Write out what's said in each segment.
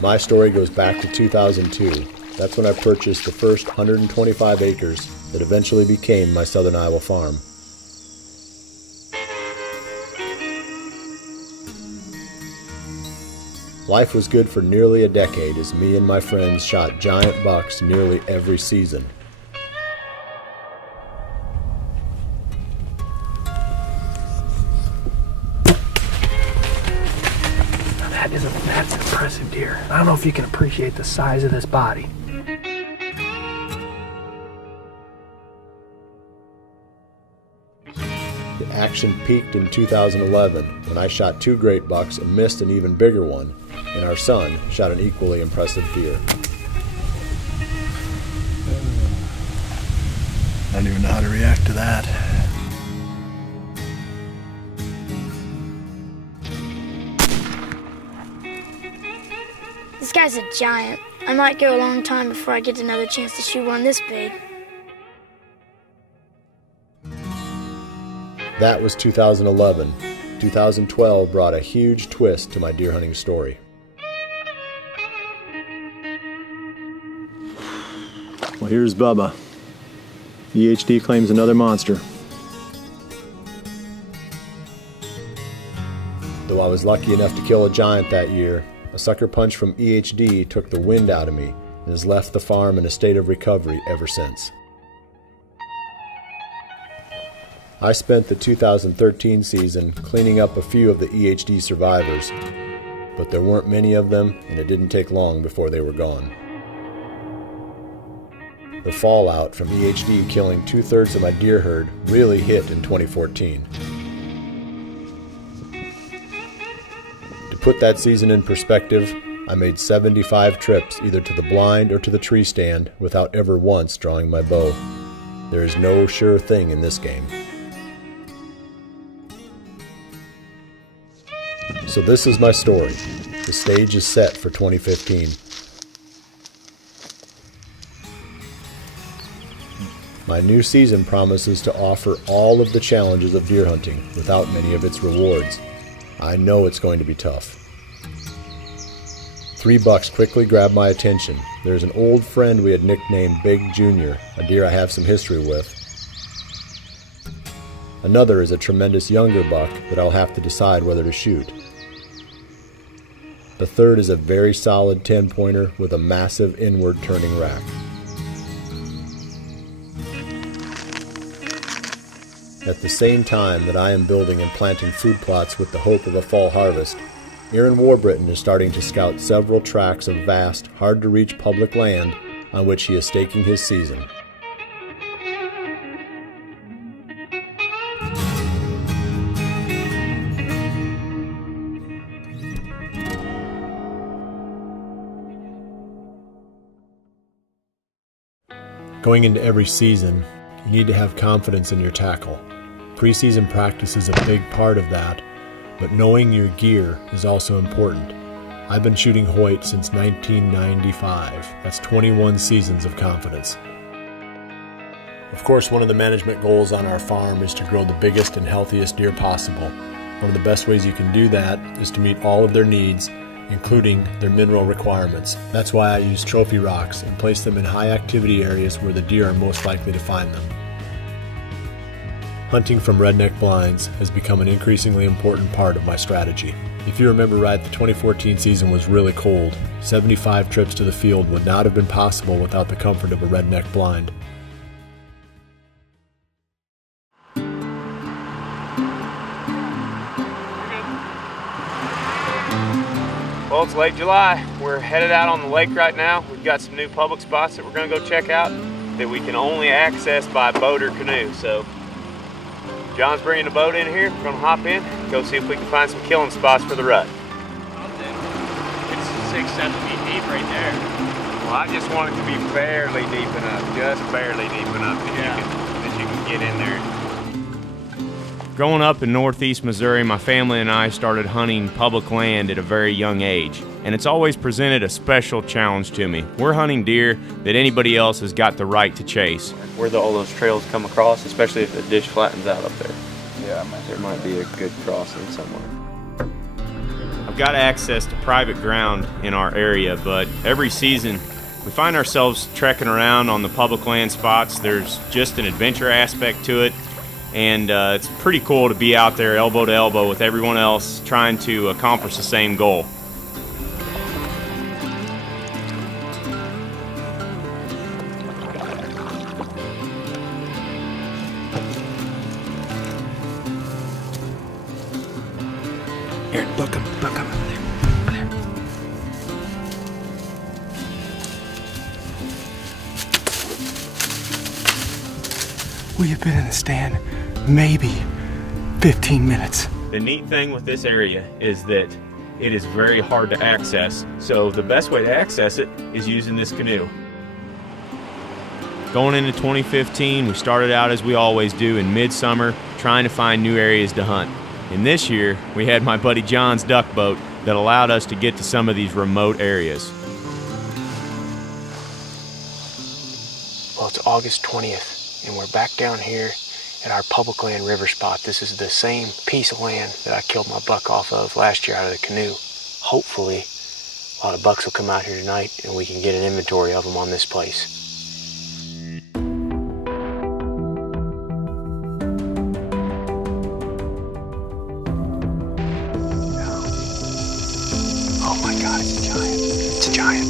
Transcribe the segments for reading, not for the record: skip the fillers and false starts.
My story goes back to 2002. That's when I purchased the first 125 acres that eventually became my Southern Iowa farm. Life was good for nearly a decade as me and my friends shot giant bucks nearly every season. That's an impressive deer. I don't know if you can appreciate the size of this body. The action peaked in 2011 when I shot 2 great bucks and missed an even bigger one, and our son shot an equally impressive deer. I don't even know how to react to that. This guy's a giant. I might go a long time before I get another chance to shoot one this big. That was 2011. 2012 brought a huge twist to my deer hunting story. Well, here's Bubba. EHD claims another monster. Though I was lucky enough to kill a giant that year, a sucker punch from EHD took the wind out of me and has left the farm in a state of recovery ever since. I spent the 2013 season cleaning up a few of the EHD survivors, but there weren't many of them, and it didn't take long before they were gone. The fallout from EHD killing 2/3 of my deer herd really hit in 2014. To put that season in perspective, I made 75 trips either to the blind or to the tree stand without ever once drawing my bow. There is no sure thing in this game. So this is my story. The stage is set for 2015. My new season promises to offer all of the challenges of deer hunting without many of its rewards. I know it's going to be tough. 3 bucks quickly grabbed my attention. There's an old friend we had nicknamed Big Junior, a deer I have some history with. Another is a tremendous younger buck that I'll have to decide whether to shoot. The third is a very solid 10-pointer with a massive inward turning rack. At the same time that I am building and planting food plots with the hope of a fall harvest, Aaron Warbriton is starting to scout several tracts of vast, hard-to-reach public land on which he is staking his season. Going into every season, you need to have confidence in your tackle. Preseason practice is a big part of that, but knowing your gear is also important. I've been shooting Hoyt since 1995. That's 21 seasons of confidence. Of course, one of the management goals on our farm is to grow the biggest and healthiest deer possible. One of the best ways you can do that is to meet all of their needs, including their mineral requirements. That's why I use trophy rocks and place them in high activity areas where the deer are most likely to find them. Hunting from redneck blinds has become an increasingly important part of my strategy. If you remember right, the 2014 season was really cold. 75 trips to the field would not have been possible without the comfort of a redneck blind. Well, it's late July. We're headed out on the lake right now. We've got some new public spots that we're gonna go check out that we can only access by boat or canoe. So John's bringing the boat in here. We're gonna hop in, go see if we can find some killing spots for the rut. It's 6-7 feet deep right there. Well, I just want it to be barely deep enough, just barely deep enough that you can get in there. Growing up in northeast Missouri, my family and I started hunting public land at a very young age, and it's always presented a special challenge to me. We're hunting deer that anybody else has got the right to chase. Where all those trails come across, especially if the ditch flattens out up there. Yeah, there might be a good crossing somewhere. I've got access to private ground in our area, but every season we find ourselves trekking around on the public land spots. There's just an adventure aspect to it, and it's pretty cool to be out there elbow to elbow with everyone else trying to accomplish the same goal. Here, look him over there. Over there. We have been in the stand maybe 15 minutes. The neat thing with this area is that it is very hard to access, so the best way to access it is using this canoe. Going into 2015, we started out as we always do in midsummer, trying to find new areas to hunt. And this year, we had my buddy John's duck boat that allowed us to get to some of these remote areas. Well, it's August 20th, and we're back down here at our public land river spot. This is the same piece of land that I killed my buck off of last year out of the canoe. Hopefully, a lot of bucks will come out here tonight, and we can get an inventory of them on this place. Oh my God, it's a giant. It's a giant.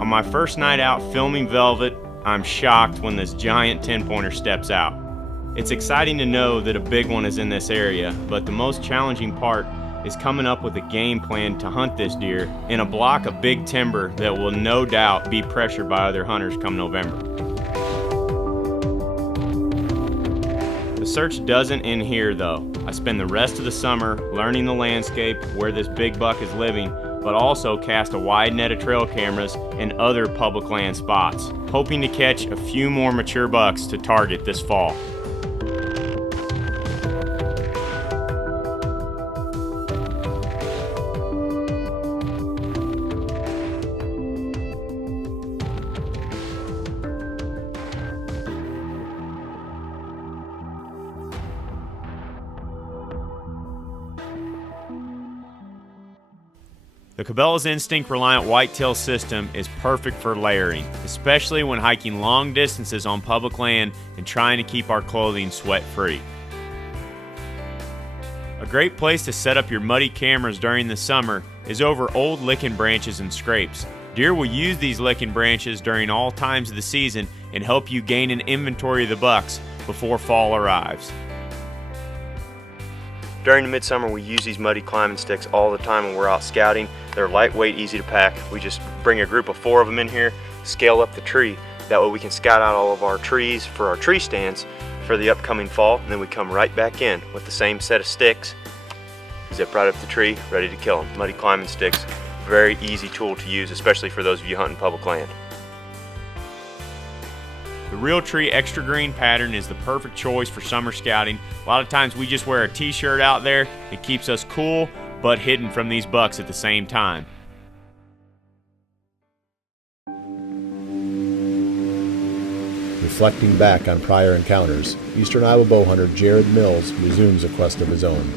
On my first night out filming velvet, I'm shocked when this giant 10-pointer steps out. It's exciting to know that a big one is in this area, but the most challenging part is coming up with a game plan to hunt this deer in a block of big timber that will no doubt be pressured by other hunters come November. The search doesn't end here though. I spend the rest of the summer learning the landscape where this big buck is living, but also cast a wide net of trail cameras and other public land spots, hoping to catch a few more mature bucks to target this fall. The Cabela's instinct-reliant whitetail system is perfect for layering, especially when hiking long distances on public land and trying to keep our clothing sweat-free. A great place to set up your muddy cameras during the summer is over old licking branches and scrapes. Deer will use these licking branches during all times of the season and help you gain an inventory of the bucks before fall arrives. During the midsummer, we use these muddy climbing sticks all the time when we're out scouting. They're lightweight, easy to pack. We just bring a group of 4 of them in here, scale up the tree. That way we can scout out all of our trees for our tree stands for the upcoming fall, and then we come right back in with the same set of sticks, zip right up the tree, ready to kill them. Muddy climbing sticks, very easy tool to use, especially for those of you hunting public land. The Realtree Extra Green pattern is the perfect choice for summer scouting. A lot of times we just wear a t-shirt out there. It keeps us cool, but hidden from these bucks at the same time. Reflecting back on prior encounters, Eastern Iowa bow hunter Jared Mills resumes a quest of his own.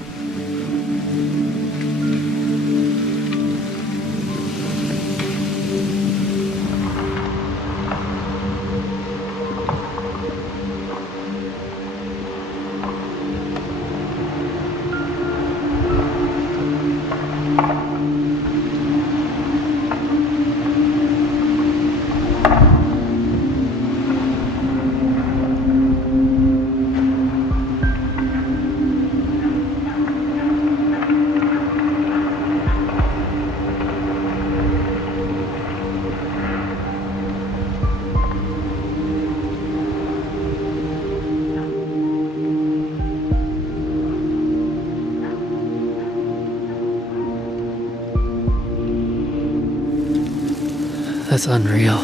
That's unreal.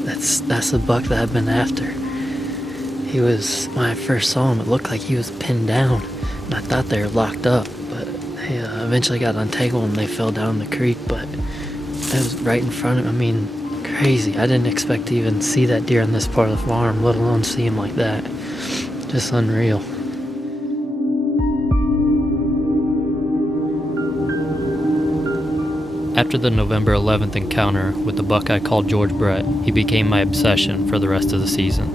That's the buck that I've been after. He was, when I first saw him, it looked like he was pinned down. And I thought they were locked up, but they eventually got untangled and they fell down the creek, but it was right in front of, I mean, crazy. I didn't expect to even see that deer on this part of the farm, let alone see him like that. Just unreal. After the November 11th encounter with the buck I called George Brett, he became my obsession for the rest of the season.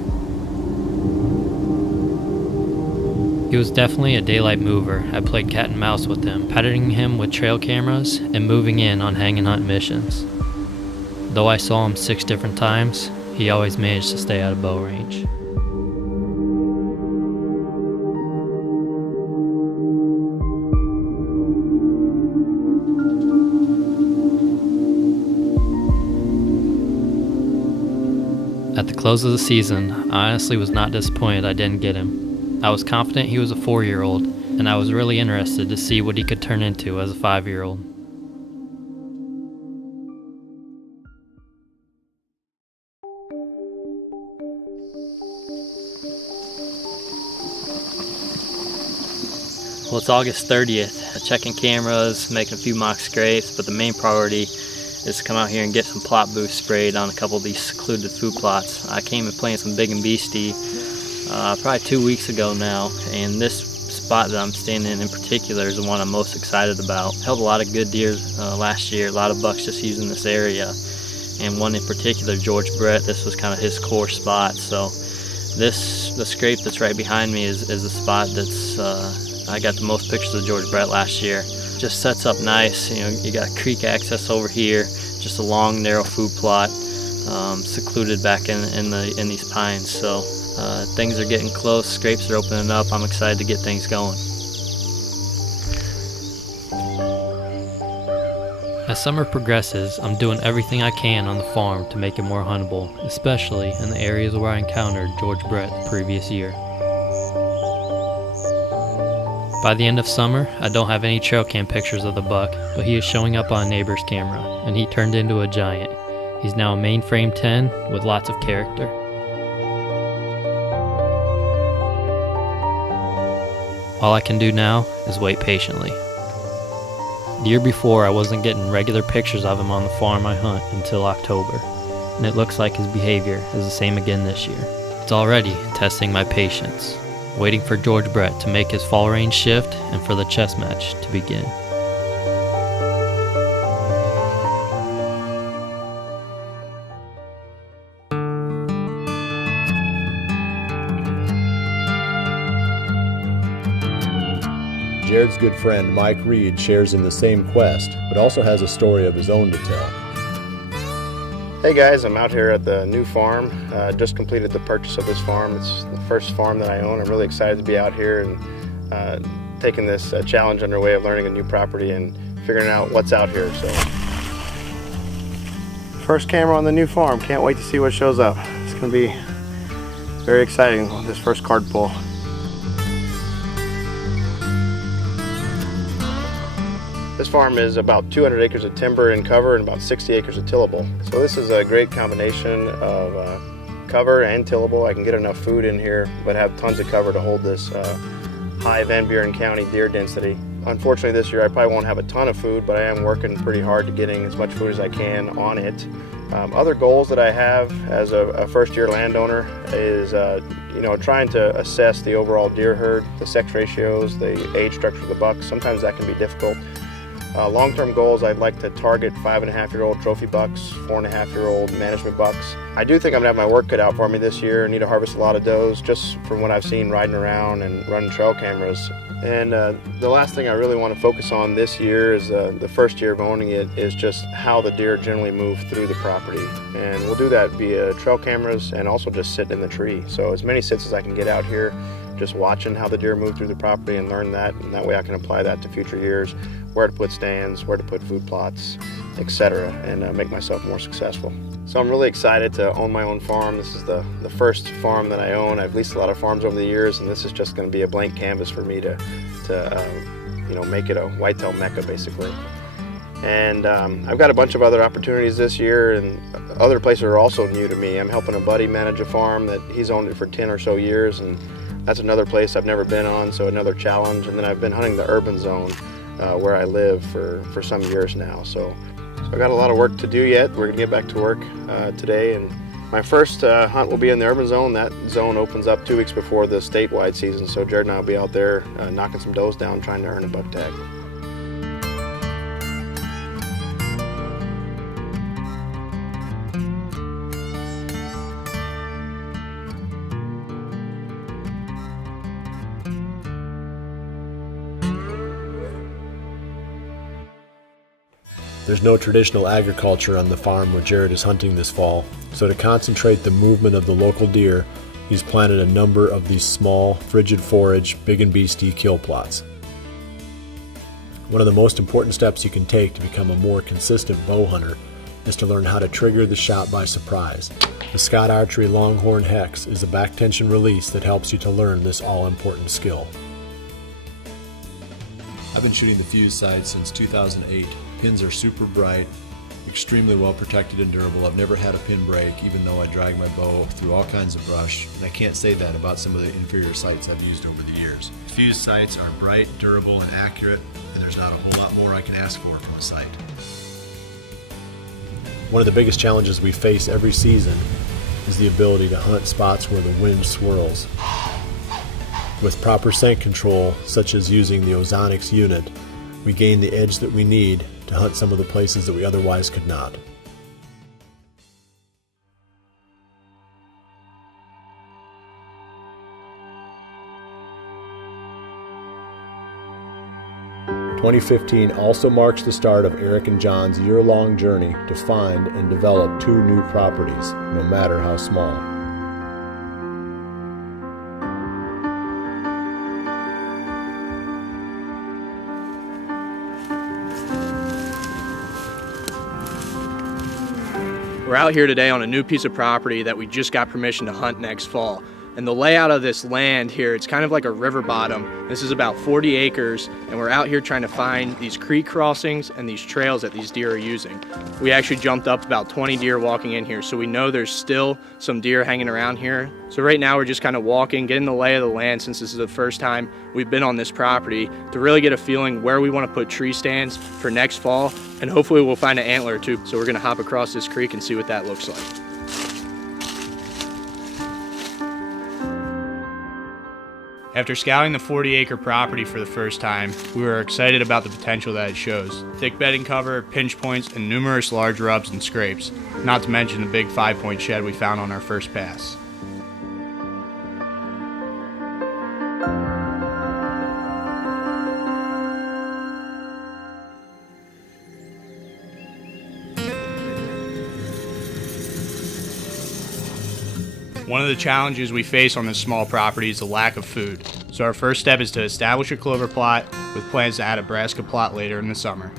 He was definitely a daylight mover. I played cat and mouse with him, patterning him with trail cameras and moving in on hang and hunt missions. Though I saw him 6 different times, he always managed to stay out of bow range. At the close of the season, I honestly was not disappointed I didn't get him. I was confident he was a 4-year-old, and I was really interested to see what he could turn into as a 5-year-old. Well, it's August 30th. Checking cameras, making a few mock scrapes, but the main priority is to come out here and get some plot booths sprayed on a couple of these secluded food plots. I came and playing some big and beastie probably 2 weeks ago now, and this spot that I'm standing in particular is the one I'm most excited about. Held a lot of good deer last year, a lot of bucks just using this area, and one in particular, George Brett, this was kind of his core spot. So the scrape that's right behind me is the spot that's I got the most pictures of George Brett last year. Just sets up nice. You know, you got creek access over here, just a long narrow food plot, secluded back in these pines. So things are getting close, scrapes are opening up. I'm excited to get things going. As summer progresses, I'm doing everything I can on the farm to make it more huntable, especially in the areas where I encountered George Brett the previous year. By the end of summer, I don't have any trail cam pictures of the buck, but he is showing up on a neighbor's camera, and he turned into a giant. He's now a mainframe 10 with lots of character. All I can do now is wait patiently. The year before, I wasn't getting regular pictures of him on the farm I hunt until October, and it looks like his behavior is the same again this year. It's already testing my patience, waiting for George Brett to make his fall range shift and for the chess match to begin. Jared's good friend Mike Reed shares in the same quest, but also has a story of his own to tell. Hey guys, I'm out here at the new farm. Just completed the purchase of this farm. It's the first farm that I own. I'm really excited to be out here and taking this challenge underway of learning a new property and figuring out what's out here. So, first camera on the new farm. Can't wait to see what shows up. It's going to be very exciting with this first card pull. This farm is about 200 acres of timber and cover and about 60 acres of tillable. So this is a great combination of cover and tillable. I can get enough food in here, but have tons of cover to hold this high Van Buren County deer density. Unfortunately this year I probably won't have a ton of food, but I am working pretty hard to getting as much food as I can on it. Other goals that I have as a first-year landowner is trying to assess the overall deer herd, the sex ratios, the age structure of the bucks. Sometimes that can be difficult. Long-term goals, I'd like to target 5.5-year-old trophy bucks, 4.5-year-old management bucks. I do think I'm gonna have my work cut out for me this year. I need to harvest a lot of does just from what I've seen riding around and running trail cameras. And the last thing I really want to focus on this year is the first year of owning it is just how the deer generally move through the property. And we'll do that via trail cameras and also just sitting in the tree. So as many sits as I can get out here, just watching how the deer move through the property and learn that, and that way I can apply that to future years, where to put stands, where to put food plots, etc., and make myself more successful. So I'm really excited to own my own farm. This is the first farm that I own. I've leased a lot of farms over the years, and this is just going to be a blank canvas for me to make it a whitetail mecca, basically. And I've got a bunch of other opportunities this year, and other places are also new to me. I'm helping a buddy manage a farm that he's owned it for 10 or so years, and that's another place I've never been on, so another challenge. And then I've been hunting the urban zone where I live for some years now. So I've got a lot of work to do yet. We're gonna get back to work today, and my first hunt will be in the urban zone. That zone opens up 2 weeks before the statewide season, so Jared and I will be out there knocking some does down, trying to earn a buck tag. There's no traditional agriculture on the farm where Jared is hunting this fall, so to concentrate the movement of the local deer, he's planted a number of these small, frigid forage, big and beastie kill plots. One of the most important steps you can take to become a more consistent bow hunter is to learn how to trigger the shot by surprise. The Scott Archery Longhorn Hex is a back tension release that helps you to learn this all-important skill. I've been shooting the fuse sight since 2008. Pins are super bright, extremely well protected and durable. I've never had a pin break, even though I drag my bow through all kinds of brush, and I can't say that about some of the inferior sights I've used over the years. Fuse sights are bright, durable, and accurate, and there's not a whole lot more I can ask for from a sight. One of the biggest challenges we face every season is the ability to hunt spots where the wind swirls. With proper scent control, such as using the Ozonics unit, we gain the edge that we need to hunt some of the places that we otherwise could not. "2015 also marks the start of Eric and John's year-long journey to find and develop 2 new properties, no matter how small. We're out here today on a new piece of property that we just got permission to hunt next fall. And the layout of this land here, it's kind of like a river bottom. This is about 40 acres, and we're out here trying to find these creek crossings and these trails that these deer are using. We actually jumped up about 20 deer walking in here, so we know there's still some deer hanging around here. So right now we're just kind of walking, getting the lay of the land, since this is the first time we've been on this property, to really get a feeling where we want to put tree stands for next fall, and hopefully we'll find an antler or two. So we're gonna hop across this creek and see what that looks like. After scouting the 40-acre property for the first time, we were excited about the potential that it shows. Thick bedding cover, pinch points, and numerous large rubs and scrapes, not to mention the big 5-point shed we found on our first pass. One of the challenges we face on this small property is the lack of food. So our first step is to establish a clover plot with plans to add a brassica plot later in the summer.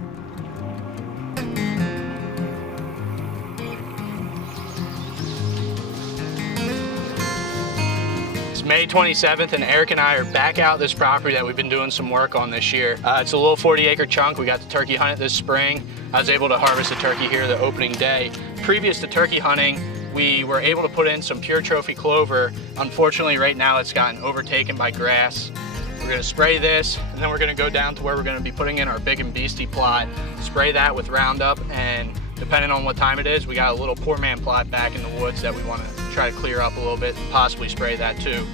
It's May 27th, and Eric and I are back out this property that we've been doing some work on this year. It's a little 40-acre chunk. We got to turkey hunt it this spring. I was able to harvest a turkey here the opening day. Previous to turkey hunting, we were able to put in some pure trophy clover. Unfortunately, right now it's gotten overtaken by grass. We're gonna spray this, and then we're gonna go down to where we're gonna be putting in our big and beastie plot, spray that with Roundup, and depending on what time it is, we got a little poor man plot back in the woods that we wanna try to clear up a little bit, and possibly spray that too.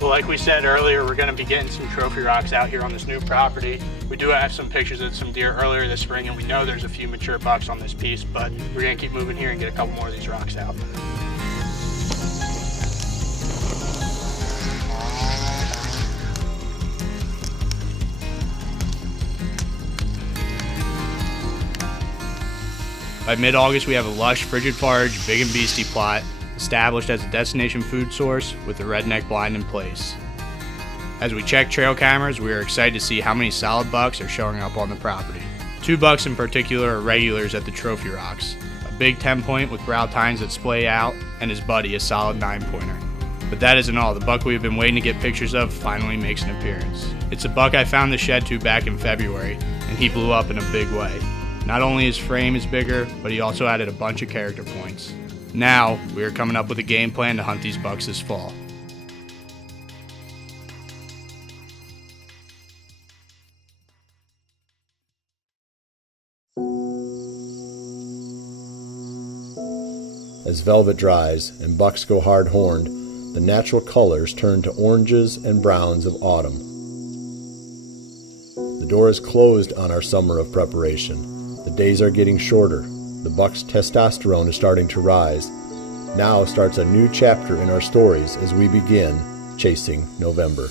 Well, like we said earlier, we're gonna be getting some trophy rocks out here on this new property. We do have some pictures of some deer earlier this spring, and we know there's a few mature bucks on this piece, but we're gonna keep moving here and get a couple more of these rocks out. By mid-August, we have a lush, frigid forage, big and beastie plot established as a destination food source with the redneck blind in place. As we check trail cameras, we are excited to see how many solid bucks are showing up on the property. 2 bucks in particular are regulars at the trophy rocks. A big 10-point with brow tines that splay out, and his buddy, a solid 9-pointer. But that isn't all. The buck we've been waiting to get pictures of finally makes an appearance. It's a buck I found the shed to back in February, and he blew up in a big way. Not only his frame is bigger, but he also added a bunch of character points. Now, we are coming up with a game plan to hunt these bucks this fall. As velvet dries and bucks go hard-horned, the natural colors turn to oranges and browns of autumn. The door is closed on our summer of preparation. The days are getting shorter. The buck's testosterone is starting to rise. Now starts a new chapter in our stories as we begin chasing November.